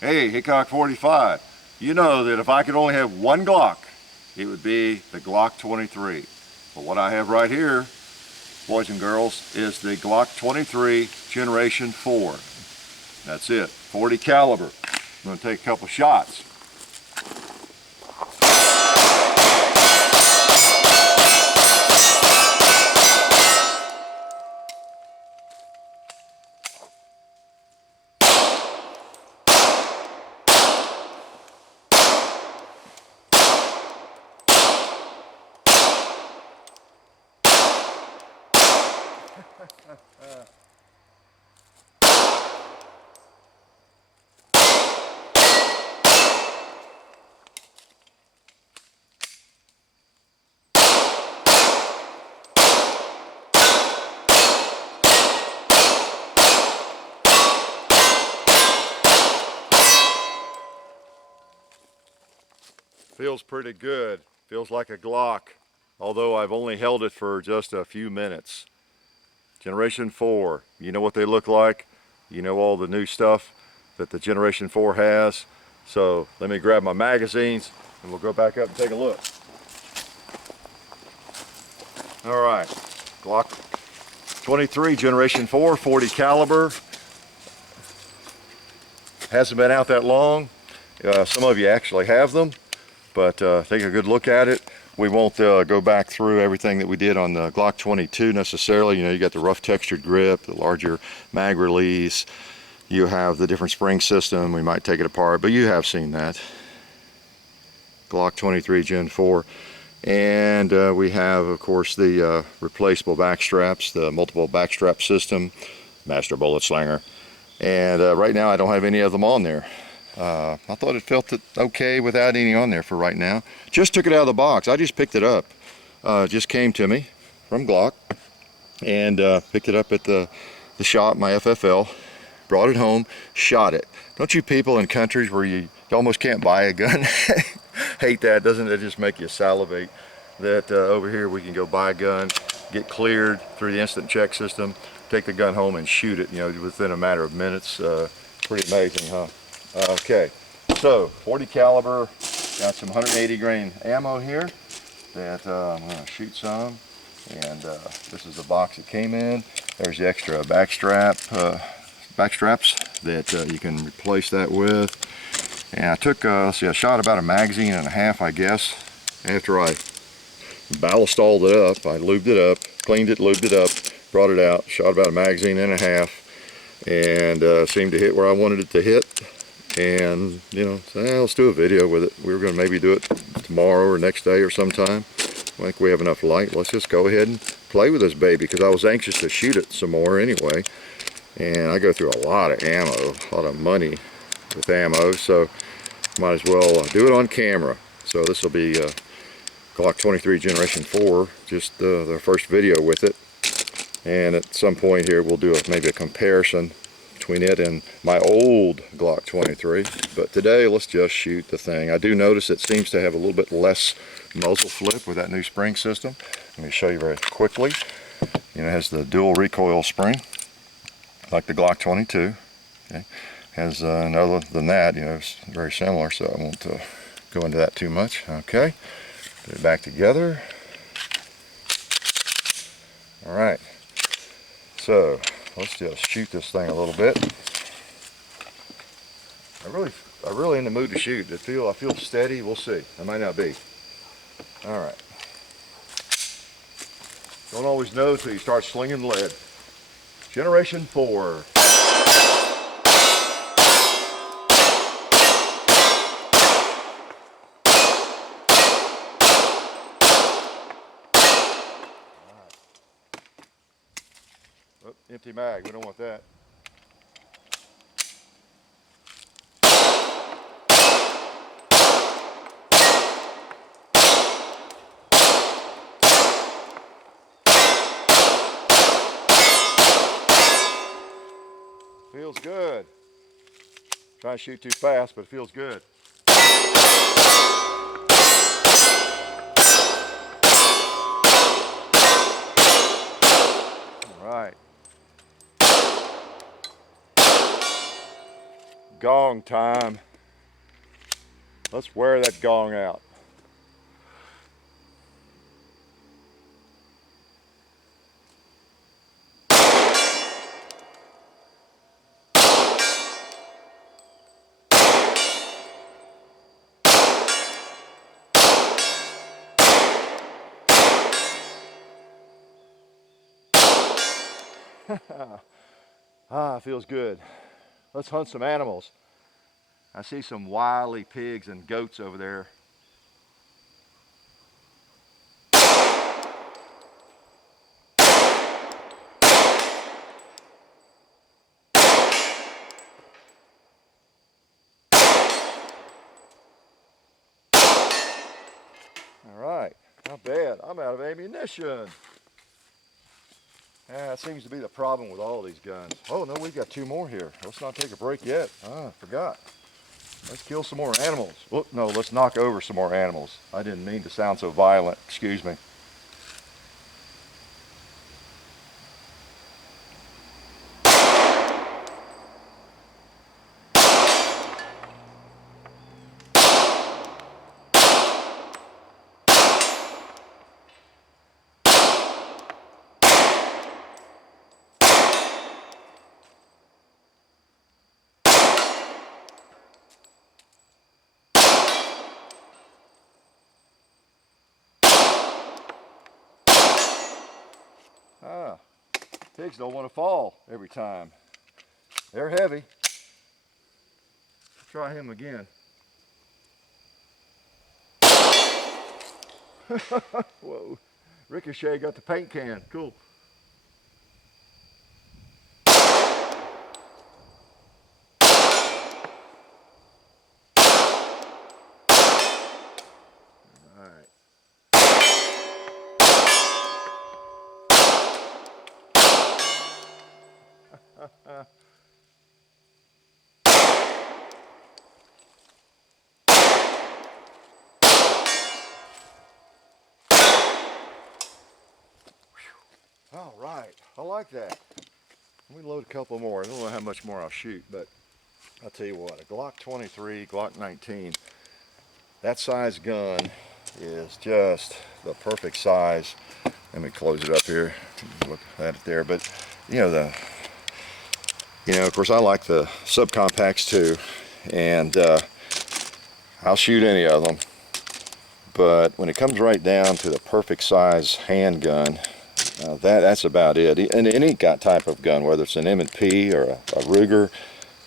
Hey, Hickok 45, you know that if I could only have one Glock, it would be the Glock 23. But what I have right here, boys and girls, is the Glock 23 Generation 4. That's it, 40 caliber. I'm going to take a couple shots. Feels pretty good. Feels like a Glock, although I've only held it for just a few minutes. Generation 4, you know what they look like. You know all the new stuff that the Generation 4 has. So let me grab my magazines and we'll go back up and take a look. All right, Glock 23 Generation 4, 40 caliber. Hasn't been out that long. Some of you actually have them, but take a good look at it. We won't go back through everything that we did on the Glock 22 necessarily. You know, you got the rough textured grip, the larger mag release, you have the different spring system. We might take it apart, but you have seen that. Glock 23 Gen 4. And we have, of course, the replaceable back straps, the multiple back strap system, master bullet slinger. And right now I don't have any of them on there. I thought it felt okay without any on there for right now. Just took it out of the box. I just picked it up. Just came to me from Glock and picked it up at the shop, my FFL. Brought it home, shot it. Don't you people in countries where you almost can't buy a gun hate that? Doesn't it just make you salivate that over here we can go buy a gun, get cleared through the instant check system, take the gun home and shoot it, you know, within a matter of minutes. Pretty amazing, huh? Okay, so 40 caliber, got some 180 grain ammo here that I'm going to shoot some, and this is the box it came in. There's the extra back straps that you can replace that with. And I took, let's see, I shot about a magazine and a half, I guess. After I ballistalled it up, I lubed it up, cleaned it, lubed it up, brought it out, shot about a magazine and a half, and seemed to hit where I wanted it to hit. And, you know, so, let's do a video with it. We were going to maybe do it tomorrow or next day or sometime. I think we have enough light. Let's just go ahead and play with this baby, because I was anxious to shoot it some more anyway. And I go through a lot of ammo, a lot of money with ammo, so might as well do it on camera. So this will be Glock 23 Generation 4, just the first video with it. And at some point here we'll do maybe a comparison between it and my old Glock 23. But today let's just shoot the thing. I do notice it seems to have a little bit less muzzle flip with that new spring system. Let me show you very quickly. You know, it has the dual recoil spring, like the Glock 22. Okay. Has other than that, you know, it's very similar, so I won't go into that too much. Okay, put it back together. All right, so let's just shoot this thing a little bit. I'm really in the mood to shoot. I feel steady. We'll see. I might not be. All right. Don't always know till you start slinging lead. Generation 4. Oh, empty mag, we don't want that. Feels good. Trying to shoot too fast, but it feels good. All right. Gong time. Let's wear that gong out. Feels good. Let's hunt some animals. I see some wily pigs and goats over there. All right, not bad. I'm out of ammunition. Yeah, that seems to be the problem with all these guns. Oh no, we've got 2 more here. Let's not take a break yet. I forgot. Let's kill some more animals. Whoop, no, let's knock over some more animals. I didn't mean to sound so violent. Excuse me. Pigs don't want to fall every time. They're heavy. Try him again. Whoa. Ricochet got the paint can. Cool. Alright. All right, I like that. Let me load a couple more. I don't know how much more I'll shoot, but I'll tell you what, a Glock 23, Glock 19, that size gun is just the perfect size. Let me close it up here. Look at it there, but of course I like the subcompacts too, and I'll shoot any of them. But when it comes right down to the perfect size handgun, that's about it. And any type of gun, whether it's an M&P or a Ruger,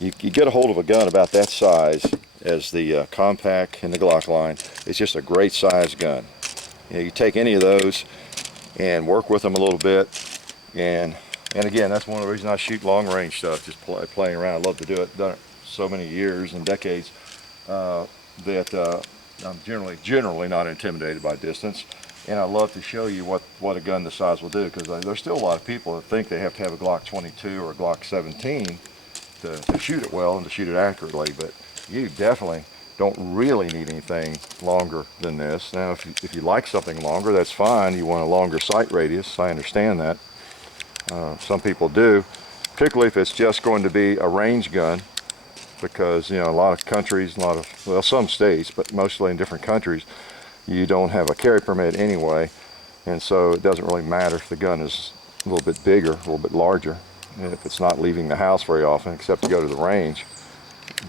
you get a hold of a gun about that size as the compact in the Glock line. It's just a great size gun. You take any of those and work with them a little bit, and again, that's one of the reasons I shoot long range stuff, just playing around. I love to do it. Done it so many years and decades that I'm generally not intimidated by distance. And I love to show you what a gun this size will do, because there's still a lot of people that think they have to have a Glock 22 or a Glock 17 to shoot it well and to shoot it accurately, but you definitely don't really need anything longer than this. Now, if you like something longer, that's fine. You want a longer sight radius, I understand that. Some people do, particularly if it's just going to be a range gun, because a lot of countries, some states, but mostly in different countries, you don't have a carry permit anyway, and so it doesn't really matter if the gun is a little bit bigger, a little bit larger, and if it's not leaving the house very often except to go to the range.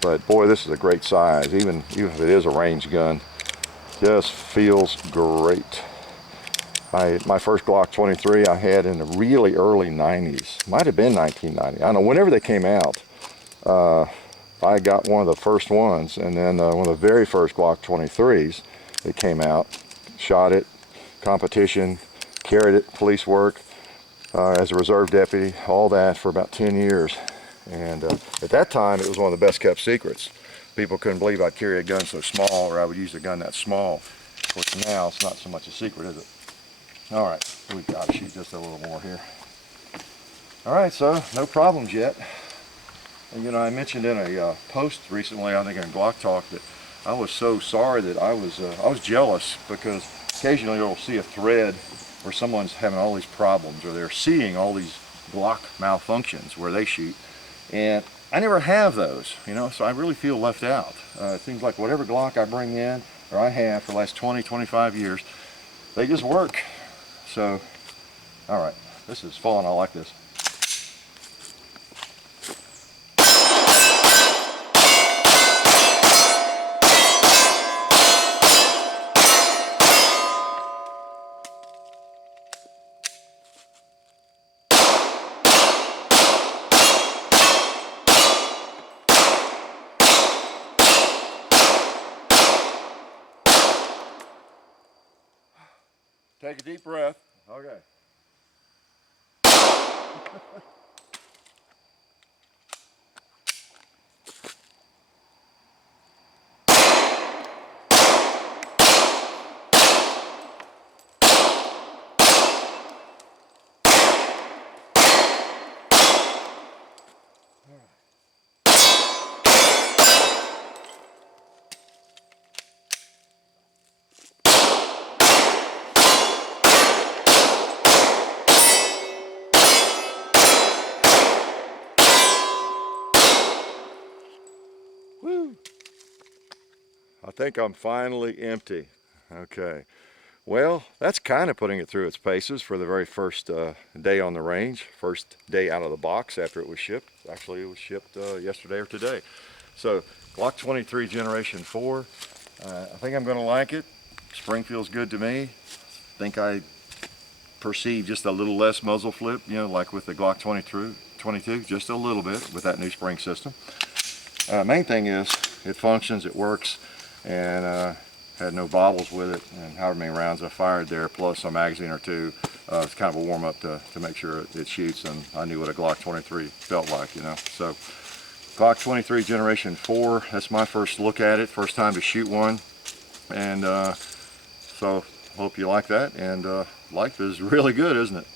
But boy, this is a great size. Even if it is a range gun, just feels great. My first Glock 23 I had in the really early 90s. Might have been 1990. I don't know, whenever they came out. I got one of the first ones, and then one of the very first Glock 23s that came out, shot it, competition, carried it, police work, as a reserve deputy, all that for about 10 years. And at that time, it was one of the best kept secrets. People couldn't believe I'd carry a gun so small, or I would use a gun that small. Of course, now it's not so much a secret, is it? All right, we've got to shoot just a little more here. All right, so no problems yet. And I mentioned in a post recently, I think in Glock Talk, that I was so sorry that I was jealous, because occasionally you'll see a thread where someone's having all these problems, or they're seeing all these Glock malfunctions where they shoot, and I never have those, you know, so I really feel left out. It seems like whatever Glock I bring in, or I have for the last 20, 25 years, they just work. So, all right, this is fun. I like this. Take a deep breath. Okay. Woo! I think I'm finally empty. Okay. Well, that's kind of putting it through its paces for the very first day on the range, first day out of the box after it was shipped. Actually, it was shipped yesterday or today. So, Glock 23 Generation 4. I think I'm going to like it. Spring feels good to me. I think I perceive just a little less muzzle flip, you know, like with the Glock 22, just a little bit with that new spring system. Main thing is it functions, it works, and had no bobbles with it, and however many rounds I fired there, plus a magazine or two. It's kind of a warm up to make sure it shoots, and I knew what a Glock 23 felt like, you know. So Glock 23 Generation 4, that's my first look at it, first time to shoot one, and so hope you like that, and life is really good, isn't it?